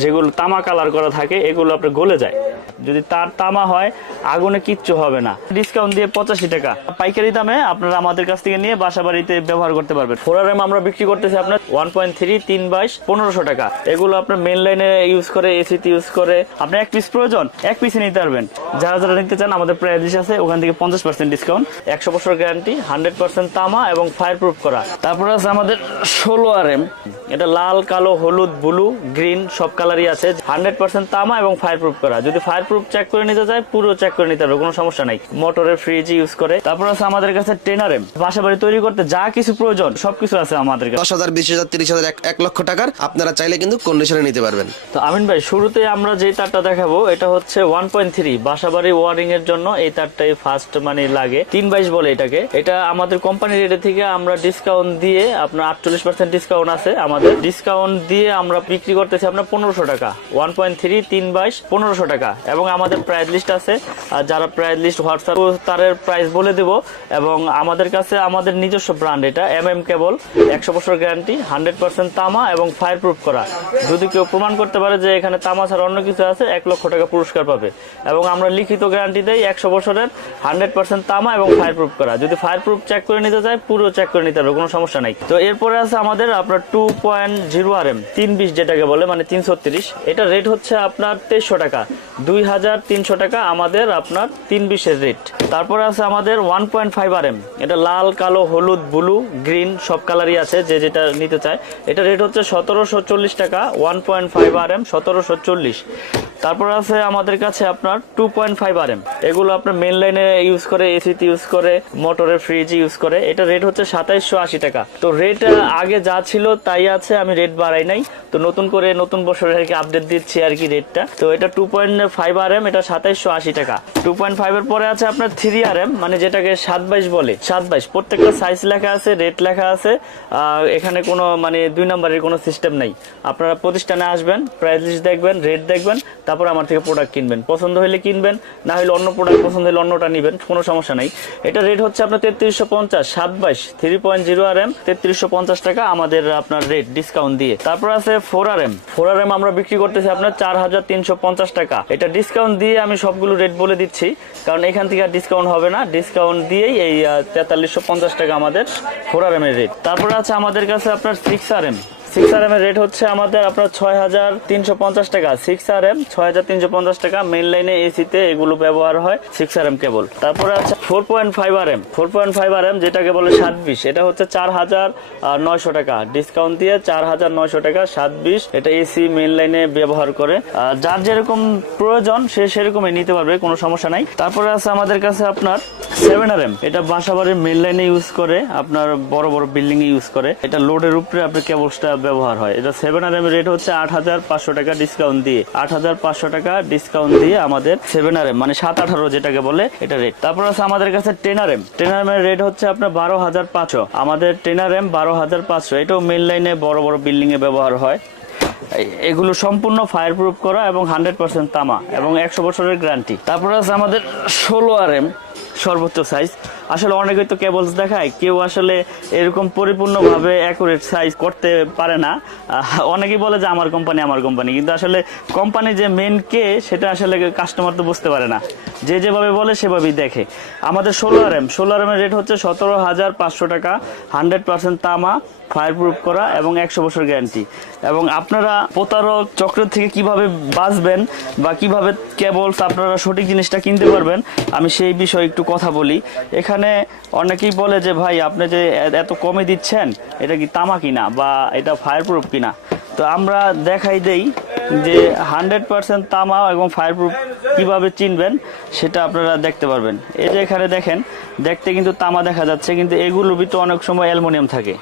যেগুলো তামা কালার করা থাকে, এগুলো আপনার গলে যায়। যদি তার তামা হয়, আগুনে কিচ্ছু হবে না। ডিসকাউন্ট দিয়ে পঁচাশি টাকা। পাইকারি দামে আপনারা আমাদের কাছ থেকে নিয়ে বাসা বাড়িতে ব্যবহার করতে পারবেন। ফোর আর আমরা বিক্রি করতেছি আপনার ওয়ান পয়েন্ট থ্রি তিন বাইশ, পনেরোশো টাকা। এগুলো আপনার মেন লাইনে ইউজ করে এসিতে ইউজ করে আপনার এক পিস প্রয়োজন, এক পিসে নিতে পারবেন। যারা যারা নিতে চান, আমাদের প্রায় লিস্ট আছে, ওখান থেকে পঞ্চাশ পার্সেন্ট ডিসকাউন্ট একশো বছর গ্যারান্টি হান্ড্রেড পার্সেন্ট তামা এবং ফায়ার প্রুফ করা। তারপর আছে আমাদের ষোলো আর এম এটা লাল, কালো, হলুদ ব্লু গ্রিন সব কালারই আছে হান্ড্রেড পার্সেন্ট তামা এবং ফায়ার প্রুফ করা। যদি ফায়ার প্রুফ চেক করে নিতে চায় পুরো চেক করে নিতে হবে কোনো সমস্যা নাই। মোটরের ফ্রিজ ইউজ করে। তারপর আছে আমাদের কাছে টেনার এম বাসা বাড়ি তৈরি করতে যা কিছু প্রয়োজন সবকিছু আছে আমাদের কাছে। দশ হাজার বিশ হাজার তিরিশ হাজার এক- লক্ষ টাকার আপনারা চাইলে কিন্তু কন্ডিশনে নিতে পারবেন। তো আমিন ভাই শুরুতে আমরা যে তারটা দেখাবো এটা হচ্ছে ওয়ান পয়েন্ট থ্রি বাসাবাড়ি ওয়ারিং এর জন্য এই তারটাই ফার্স্ট মানে লাগে। তিন বাইশ বলে এটাকে। এটা আমাদের কোম্পানির রেটে থেকে আমরা ডিসকাউন্ট দিয়ে আপনার আটচল্লিশ পার্সেন্ট ডিসকাউন্ট আছে আমাদের। ডিসকাউন্ট দিয়ে আমরা বিক্রি করতেছি আপনার পনেরোশো টাকা। ওয়ান পয়েন্ট থ্রি তিন বাইশ, পনেরোশো টাকা। এবং আমাদের প্রাইস লিস্ট আছে। যারা প্রাইস লিস্ট হোয়াটসঅ্যাপ তারের প্রাইস বলে দেব। এবং আমাদের কাছে আমাদের নিজস্ব ব্র্যান্ড এটা এম এম কেবল একশো বছর গ্যারান্টি হান্ড্রেড পার্সেন্ট তামা এবং ফায়ার প্রুফ করা। যদি কেউ প্রমাণ করতে পারে যে এখানে তামা ছাড়া অন্য কিছু আছে, এক লক্ষ টাকা পুরস্কার পাবে। এবং আমরা লিখিত গ্যারান্টি দেই একশো বছরের হান্ড্রেড পার্সেন্ট তামা এবং ফায়ার প্রুফ করা। যদি ফায়ার প্রুফ চেক করে নিতে চায়, পুরো চেক করে নিতে হবে, কোনো সমস্যা নাই। তো এরপরে আছে আমাদের আপনার two point zero R M তিন বিশ যেটাকে বলে মানে তিন ছত্রিশ এটা রেট হচ্ছে আপনার তেইশশো টাকা। দুই হাজার তিনশো টাকা আমাদের আপনার তিন বিশের রেট তারপরে আছে আমাদের one point five R M এটা লাল, কালো, হলুদ ব্লু গ্রিন সব কালারই আছে, যে যেটা নিতে চায়। এটা রেট হচ্ছে সতেরোশো চল্লিশ টাকা one point five R M সতেরোশো চল্লিশ। তারপর আছে আমাদের কাছে আপনার two point five R M এগুলো আপনার মেন লাইনে ইউজ করে এসিতে ইউজ করে মোটরের ফ্রিজ ইউজ করে। এটা রেট হচ্ছে সাতাইশশো আশি টাকা। তো রেট আগে যা ছিল তাই আছে, আমি রেট বাড়াই নাই। তো নতুন করে নতুন বছরের আর কি আপডেট দিচ্ছি আর কি রেটটা তো এটা two point five R M এটা সাতাইশশো আশি টাকা। টু পয়েন্ট ফাইভ এর পরে আছে আপনার থ্রি আর এম মানে যেটাকে সাত বাইশ বলে। সাত বাইশ, প্রত্যেকটা সাইজ লেখা আছে রেট লেখা আছে। এখানে কোনো মানে দুই নম্বরের কোনো সিস্টেম নাই। আপনারা প্রতিষ্ঠানে আসবেন প্রাইস লিস্ট দেখবেন রেট দেখবেন, তারপর আমার থেকে প্রোডাক্ট কিনবেন। পছন্দ হলে কিনবেন, না হলে অন্য প্রোডাক্ট পছন্দ হলে অন্যটা নেবেন, কোনো সমস্যা নাই। এটা রেট হচ্ছে আপনার তেত্রিশশো পঞ্চাশ, সাত বাইশ three point zero R M তেত্রিশশো পঞ্চাশ টাকা আমাদের আপনার রেট ডিসকাউন্ট দিয়ে। তারপর আছে four R M four R M আমরা বিক্রি করতেছি আপনার চার হাজার তিনশো পঞ্চাশ টাকা। এটা ডিসকাউন্ট দিয়ে আমি সবগুলো রেট বলে দিচ্ছি, কারণ এখান থেকে আর ডিসকাউন্ট হবে না। ডিসকাউন্ট দিয়েই এই তেতাল্লিশশো পঞ্চাশ টাকা আমাদের ফোর আর এম এর রেট তারপরে আছে আমাদের কাছে আপনার six R M six R M এর রেট হচ্ছে আমাদের আপনার ছয় হাজার তিনশো পঞ্চাশ টাকা। সিক্স আর এম ছয় হাজার তিনশো পঞ্চাশ টাকা। মেন লাইনে এসিতে এগুলো ব্যবহার হয় সিক্স আর এম কেবল তারপরে আছে four point five R M four point five R M যেটাকে বলে সাত বিশ এটা হচ্ছে চার হাজার নয়শো টাকা। ডিসকাউন্ট দিয়ে চার হাজার নয়শো টাকা সাত বিশ এটা এসি মেন লাইনে ব্যবহার করে। যার যেরকম প্রয়োজন, সে সেরকমই নিতে পারবে, কোনো সমস্যা নাই। তারপরে আছে আমাদের কাছে আপনার সেভেন আর এম এটা বাসাবাড়ির মেন লাইনে ইউজ করে, আপনার বড় বড় বিল্ডিং ইউজ করে। এটা লোডের উপরে আপনার কেবলসটা ব্যবহার হয়। এটা সেভেন আর এম রেট হচ্ছে আট হাজার পাঁচশো টাকা ডিসকাউন্ট দিয়ে। আট হাজার পাঁচশো টাকা ডিসকাউন্ট দিয়ে আমাদের সেভেন আর এম মানে সাত আঠারো যেটাকে বলে, এটা রেট তারপর আছে আমাদের কাছে ten R M ten R এর রেট হচ্ছে আপনার বারো হাজার পাঁচশো। আমাদের টেন আর এম বারো হাজার পাঁচশো। এটাও মেন লাইনে বড় বড় বিল্ডিং এ ব্যবহার হয়। এগুলো সম্পূর্ণ ফায়ার প্রুফ করা এবং হান্ড্রেড পার্সেন্ট তামা এবং একশো বছরের গ্যারান্টি তারপরে আছে আমাদের ষোলো আর এম সর্বোচ্চ সাইজ আসলে অনেকেই তো কেবলস দেখায়, কেউ আসলে এরকম পরিপূর্ণভাবে অ্যাকুরেট সাইজ করতে পারে না। অনেকেই বলে যে আমার কোম্পানি আমার কোম্পানি কিন্তু আসলে কোম্পানি যে মেন কে, সেটা আসলে কাস্টমার তো বুঝতে পারে না। যে যেভাবে বলে, সেভাবেই দেখে। আমাদের ষোলো আর এম ষোলো আর এম এর রেট হচ্ছে সতেরো হাজার পাঁচশো টাকা হান্ড্রেড পার্সেন্ট তামা ফায়ার প্রুফ করা এবং একশো বছর গ্যারান্টি এবং আপনারা প্রতারক চক্রের থেকে কীভাবে বাঁচবেন বা কীভাবে কেবলস আপনারা সঠিক জিনিসটা কিনতে পারবেন, আমি সেই বিষয়ে একটু কথা বলি। এখানে অনেকেই বলে যে, ভাই, আপনি যে এত কমে দিচ্ছেন, এটা কি তামা কিনা বা এটা ফায়ার প্রুফ কিনা? তো আমরা দেখাই দেই যে হান্ড্রেড পার্সেন্ট তামা এবং ফায়ার প্রুফ কীভাবে চিনবেন, সেটা আপনারা দেখতে পারবেন। এই যে এখানে দেখেন, দেখতে কিন্তু তামা দেখা যাচ্ছে, কিন্তু এগুলোর ভিতরে অনেক সময় অ্যালুমিনিয়াম থাকে।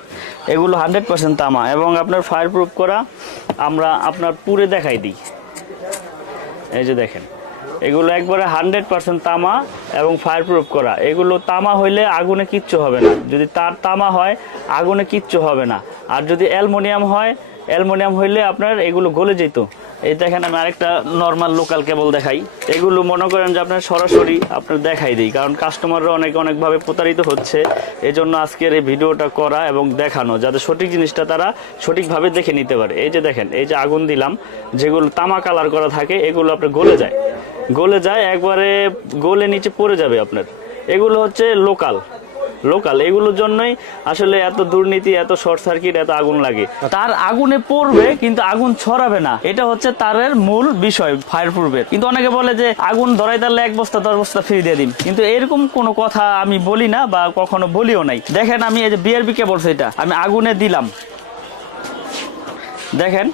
এগুলো হান্ড্রেড পার্সেন্ট তামা এবং আপনার ফায়ার প্রুফ করা আমরা আপনার পুরে দেখাই দিই। এই যে দেখেন এগুলো একবারে হান্ড্রেড পার্সেন্ট তামা এবং ফায়ার প্রুফ করা। এগুলো তামা হইলে আগুনে কিচ্ছু হবে না। যদি তার তামা হয়, আগুনে কিচ্ছু হবে না। আর যদি অ্যালমোনিয়াম হয়, অ্যালমোনিয়াম হইলে আপনার এগুলো গলে যেত। এই দেখেন আমি আরেকটা নর্মাল লোকাল কেবল দেখাই। এগুলো মনে করেন যে আপনার সরাসরি আপনার দেখাই দিই, কারণ কাস্টমাররা অনেক অনেকভাবে প্রতারিত হচ্ছে। এই জন্য আজকের এই ভিডিওটা করা এবং দেখানো, যাতে সঠিক জিনিসটা তারা সঠিকভাবে দেখে নিতে পারে। এই যে দেখেন, এই যে আগুন দিলাম, যেগুলো তামা কালার করা থাকে, এগুলো আপনার গলে যায়। গলে যায়, একবারে গলে নিচে পড়ে যাবে আপনার। এগুলো হচ্ছে লোকাল লোকাল এগুলোর জন্যই আসলে এত দুর্নীতি, এত শর্ট সার্কিট এত আগুন লাগে। তার আগুনে পড়বে, কিন্তু আগুন ছড়াবে না। এটা হচ্ছে তারের মূল বিষয় ফায়ার প্রুফের কিন্তু অনেকে বলে যে, আগুন ধরাই তাহলে এক বস্তা, দশ বস্তা ফ্রি দিয়ে দিন। কিন্তু এরকম কোনো কথা আমি বলি না বা কখনো বলিও নাই। দেখেন আমি এই যে বিআরবি কে বলছে এটা, আমি আগুনে দিলাম। দেখেন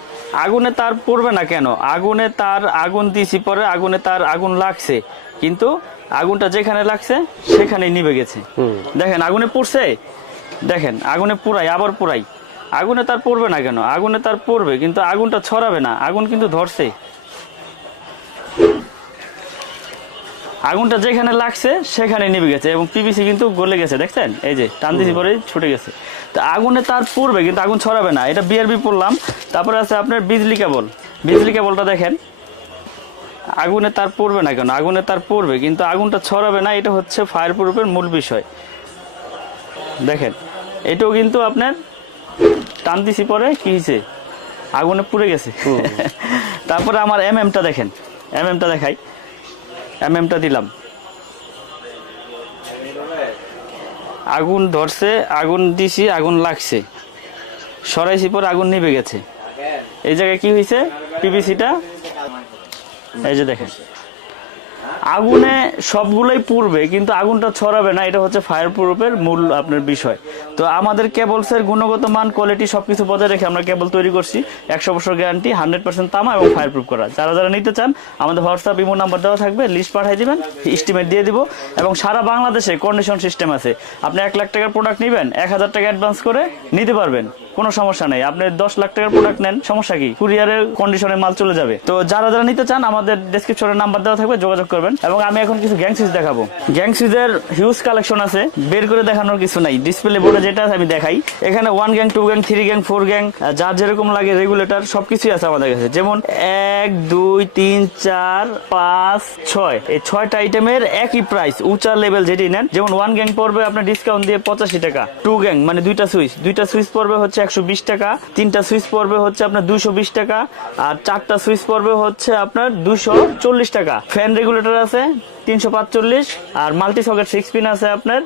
আগুনে তার পড়বে না কেন? আগুনে তার আগুন দিছি পরে আগুনে তার আগুন লাগছে। কিন্তু আগুনটা যেখানে লাগছে সেখানেই নিবে গেছে। দেখেন আগুনে পড়ছে? দেখেন আগুনে পুরাই আবার পুরাই আগুনে তার পড়বে না কেন? আগুনে তার পড়বে কিন্তু আগুনটা ছড়াবে না। আগুন কিন্তু ধরছে। আগুনটা যেখানে লাগছে সেখানে নিভে গেছে এবং পিভিসি কিন্তু গলে গেছে দেখছেন? এই যে টান দিছি পরে ছুটে গেছে। তো আগুনে তার পড়বে কিন্তু আগুন ছড়াবে না এটা বিআরবি পড়লাম। তারপরে আছে আপনার বিজলি কেবল। বিজলি কেবলটা দেখেন। আগুনে তার পড়বে না কেন? আগুনে তার পড়বে কিন্তু আগুনটা ছড়াবে না এটা হচ্ছে ফায়ার প্রুফের মূল বিষয়। দেখেন এটাও কিন্তু আপনার টান দিছি পরে কি হয়েছে? আগুনে পুড়ে গেছে। তারপরে আমার এম এমটা দেখেন। এম এমটা দেখাই। এম এমটা দিলাম। আগুন ধরছে, আগুন দিছি, আগুন লাগছে। সরাইছি পরে আগুন নিভে গেছে। এই জায়গায় কি হয়েছে পিভিসিটা এই যে দেখেন। আগুনে সবগুলোই পুড়বে, কিন্তু আগুনটা ছড়াবে না, এটা হচ্ছে ফায়ার প্রুফের মূল আপনার বিষয়। তো আমাদের কেবলসের গুণগত মান কোয়ালিটি সবকিছু বজায় রেখে আমরা কেবল তৈরি করছি। একশো বছর গ্যারান্টি হান্ড্রেড পার্সেন্ট তামা এবং ফায়ার প্রুফ করা। যারা যারা নিতে চান, আমাদের হোয়াটসঅ্যাপ ইমো নাম্বার দেওয়া থাকবে লিস্ট পাঠিয়ে দেবেন এস্টিমেট দিয়ে দিব এবং সারা বাংলাদেশে কন্ডিশন সিস্টেম আছে। আপনি এক লাখ টাকার প্রোডাক্ট নেবেন, এক হাজার টাকা অ্যাডভান্স করে নিতে পারবেন। কোনো সমস্যা নেই। আপনি দশ লাখ টাকার প্রোডাক্ট নেন, সমস্যা কি? কুরিয়ারের কন্ডিশনে মাল চলে যাবে। তো যারা যারা নিতে চান, আমাদের ডেসক্রিপশনে নাম্বার দেওয়া থাকবে, যোগাযোগ করবেন। এবং আমি এখন কিছু গ্যাং সুইচ দেখাবো। গ্যাং সুইচের হিউজ কালেকশন আছে। বের করে দেখানোর কিছু নাই। ডিসপ্লে বোর্ডে যেটা আছে, আমি দেখাই। এখানে one gang two gang three gang four gang যার যেরকম লাগে রেগুলেটর সবকিছুই আছে আমাদের কাছে। যেমন এক, দুই, তিন, চার, পাঁচ, ছয়। এই ছয়টা আইটেমের একই প্রাইস উঁচা লেভেল যেটি নেন। যেমন ওয়ান গ্যাং পড়বে আপনার ডিসকাউন্ট দিয়ে পঁচাশি টাকা। টু গ্যাং মানে দুইটা সুইচ দুইটা সুইচ পড়বে হচ্ছে একশো বিশ টাকা, তিনটা সুইচ পড়বে হচ্ছে আপনার বিশ টাকা, আর চারটা সুইচ পড়বে হচ্ছে আপনার দুশো টাকা। ফ্যান রেগুলেটর আছে তিনশো পাঁচচল্লিশ, আর মাল্টি সকেট সিক্স পিন আছে আপনার,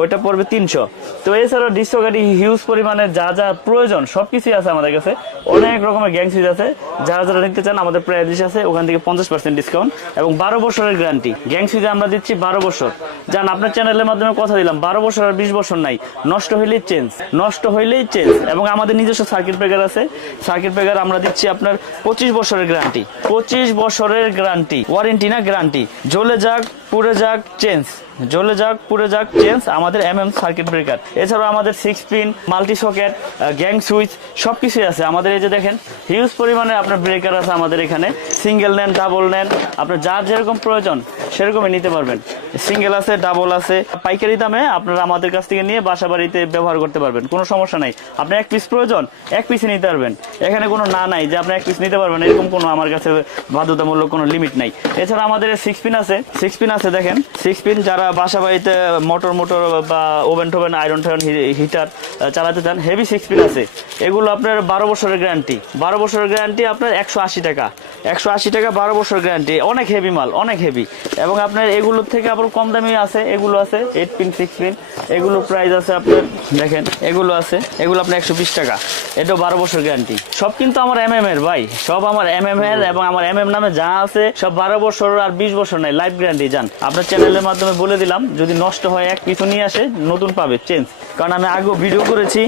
ওইটা পড়বে তিনশো। তো এছাড়াও ডিসকারি হিউজ পরিমাণের যা যা প্রয়োজন, সবকিছুই আছে আমাদের কাছে। অনেক রকমের গ্যাং সুইচ আছে। যারা যারা নিতে চান, আমাদের প্রাইস আছে, ওখান থেকে পঞ্চাশ পার্সেন্ট ডিসকাউন্ট এবং বারো বছরের গ্যারান্টি গ্যাং সুইচে আমরা দিচ্ছি বারো বছর। যান আপনার চ্যানেলের মাধ্যমে কথা দিলাম, বারো বছর আর বিশ বছর নাই। নষ্ট হইলেই চেঞ্জ নষ্ট হইলেই চেঞ্জ এবং আমাদের নিজস্ব সার্কিট ব্রেকার আছে। সার্কিট ব্রেকার আমরা দিচ্ছি আপনার পঁচিশ বছরের গ্যারান্টি পঁচিশ বছরের গ্যারান্টি ওয়ারেন্টি না গ্যারান্টি জ্বলে যাক, পুড়ে যাক চেঞ্জ জ্বলে যাক, পুড়ে যাক চেঞ্জ আমাদের এম এম সার্কিট ব্রেকার এছাড়াও আমাদের six pin multi socket gang switch সব কিছুই আছে। আমাদের এই যে দেখেন হিউজ পরিমাণে আপনার ব্রেকার আছে আমাদের এখানে। সিঙ্গেল নেন ডাবল নেন, আপনার যার যেরকম প্রয়োজন সেরকমই নিতে পারবেন। সিঙ্গেল আছে ডাবল আছে। পাইকারি দামে আপনারা আমাদের কাছ থেকে নিয়ে বাসা বাড়িতে ব্যবহার করতে পারবেন। কোনো সমস্যা নাই। আপনি এক পিস প্রয়োজন, এক পিসে নিতে পারবেন। এখানে কোনো না নাই যে আপনি এক পিস নিতে পারবেন, এরকম কোনো আমার কাছে বাধ্যতামূলক কোনো লিমিট নাই। এছাড়া আমাদের সিক্স পিন আছে সিক্স পিন আছে দেখেন সিক্স পিন যারা বাসা বাড়িতে মোটর মোটর বা ওভেন টোভেন আয়রন টায়রন হিটার চালাতে চান হেভি সিক্স পিন আছে। এগুলো আপনার বারো বছরের গ্যারান্টি বারো বছরের গ্যারান্টি আপনার একশো আশি টাকা। একশো আশি টাকা বারো বছরের গ্যারান্টি অনেক হেভি মাল, অনেক হেভি এবং আপনার এগুলোর থেকে আবার কম দামি আছে, এগুলো আছে এইট পিন সিক্স পিন এগুলো প্রাইস আছে আপনার, দেখেন, এগুলো আছে, এগুলো আপনার একশো বিশ টাকা। এটাও বারো বছর গ্যারান্টি সব কিন্তু আমার এম এম এর ভাই। সব আমার এম এম এর এবং আমার এম এম নামে যা আছে সব বারো বছর আর বিশ বছর নাই লাইফ গ্যারান্টি যান আপনার চ্যানেলের মাধ্যমে বলে দিলাম যদি নষ্ট হয় এক কিছু নিয়ে আসে নতুন পাবে চেঞ্জ কারণ আমি আগেও ভিডিও করেছি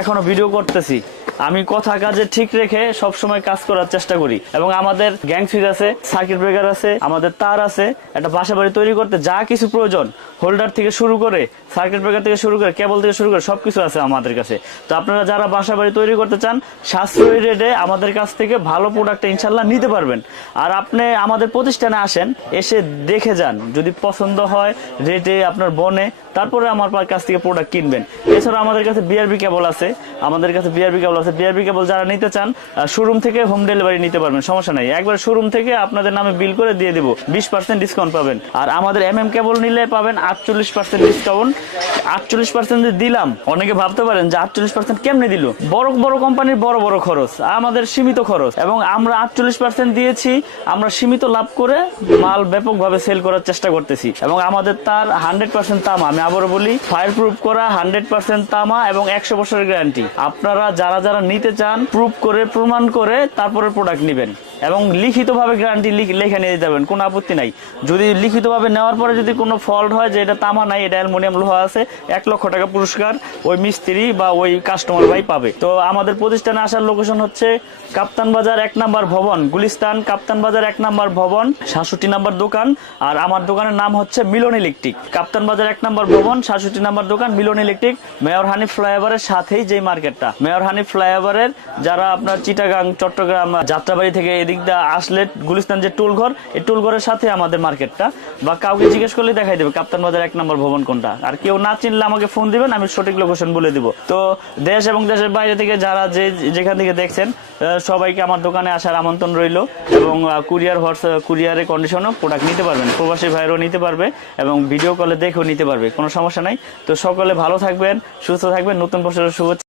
এখনও ভিডিও করতেছি। আমি কথা কাজে ঠিক রেখে সব সময় কাজ করার চেষ্টা করি। এবং আমাদের গ্যাং সুইচ আছে সার্কিট ব্রেকার আছে, আমাদের তার আছে, একটা বাসা বাড়ি তৈরি করতে যা কিছু প্রয়োজন, হোল্ডার থেকে শুরু করে, সার্কিট ব্রেকার থেকে শুরু করে, কেবল থেকে শুরু করে সবকিছু আছে আমাদের কাছে। তো আপনারা যারা বাসা বাড়ি তৈরি করতে চান, সাশ্রয়ী রেটে আমাদের কাছ থেকে ভালো প্রোডাক্ট ইনশাল্লাহ নিতে পারবেন। আর আপনি আমাদের প্রতিষ্ঠানে আসেন, এসে দেখে যান, যদি পছন্দ হয় রেটে আপনার বনে, তারপরে আমার কাছ থেকে প্রোডাক্ট কিনবেন। এছাড়া আমাদের কাছে বিআরবি কেবল আছে, আমাদের কাছে বিআরবি কেবল আছে আছে বিআরবি কেবল যারা নিতে চান শোরুম থেকে হোম ডেলিভারি নিতে পারবেন, সমস্যা নাই। একবার শোরুম থেকে আপনাদের নামে বিল করে দিয়ে দিব, বিশ পার্সেন্ট ডিসকাউন্ট পাবেন। আর আমাদের এম এম কেবল নিলে পাবেন আটচল্লিশ পার্সেন্ট ডিসকাউন্ট আটচল্লিশ পার্সেন্ট দিলাম, অনেকে ভাবতে পারেন যে আটচল্লিশ পার্সেন্ট কেমনে দিল? বড় বড় কোম্পানির বড় বড় খরচ, আমাদের সীমিত খরচ। এবং আমরা আটচল্লিশ পার্সেন্ট দিয়েছি, আমরা সীমিত লাভ করে মাল ব্যাপকভাবে সেল করার চেষ্টা করতেছি। এবং আমাদের তার হান্ড্রেড পার্সেন্ট তামা, আমি আবারও বলি ফায়ার প্রুফ করা হান্ড্রেড পার্সেন্ট তামা এবং একশো বছরের গ্যারান্টি আপনারা, যারা যারা নিতে চান প্রুফ করে প্রমাণ করে তারপরে প্রোডাক্ট নেবেন। এবং লিখিতভাবে গ্যারান্টি লেখা নিয়ে যাবেন কোনো আপত্তি নাই। যদি লিখিতভাবে নেওয়ার পরে যদি কোনো ফল্ট হয় যে এটা তামা নাই, এটা অ্যালুমিনিয়াম লোহা আছে, এক লক্ষ টাকা পুরস্কার ওই মিস্ত্রি বা ওই কাস্টমার ভাই পাবে। তো আমাদের প্রতিষ্ঠানে আসার লোকেশন হচ্ছে কাপ্তান বাজার এক নাম্বার ভবন, গুলিস্তান কাপ্তান বাজার এক নাম্বার ভবন, সাতষট্টি নাম্বার দোকান, আর আমার দোকানের নাম হচ্ছে মিলন ইলেকট্রিক। কাপ্তান বাজার এক নাম্বার ভবন, সাতষট্টি নাম্বার দোকান, মিলন ইলেকট্রিক। মেয়র হানি ফ্লাইওভারের সাথেই যে মার্কেটটা। মেয়র হানি ফ্লাইওভারের যারা আপনার চিটাগাং, চট্টগ্রাম, যাত্রাবাড়ি থেকে এদিক দিয়ে আসলে গুলিস্তান যে টুল ঘর এই টুল ঘরের সাথে আমাদের মার্কেটটা। বা কাউকে জিজ্ঞেস করলে দেখাই দেবে, কাপ্তান বাজার এক নম্বর ভবন কোনটা। আর কেউ না চিনলে আমাকে ফোন দিবেন, আমি সঠিক লোকেশন বলে দিব। তো দেশ এবং দেশের বাইরে থেকে যারা যে যেখান থেকে দেখছেন সবাইকে আমার দোকানে আসার আমন্ত্রণ রইল এবং কুরিয়ার হোয়াটসঅ্যাপ কুরিয়ারের কন্ডিশনও প্রোডাক্ট নিতে পারবেন, প্রবাসী ভাইয়েরও নিতে পারবে এবং ভিডিও কলে দেখেও নিতে পারবে, কোনো সমস্যা নাই। তো সকলে ভালো থাকবেন, সুস্থ থাকবেন, নতুন বছরের শুভেচ্ছা।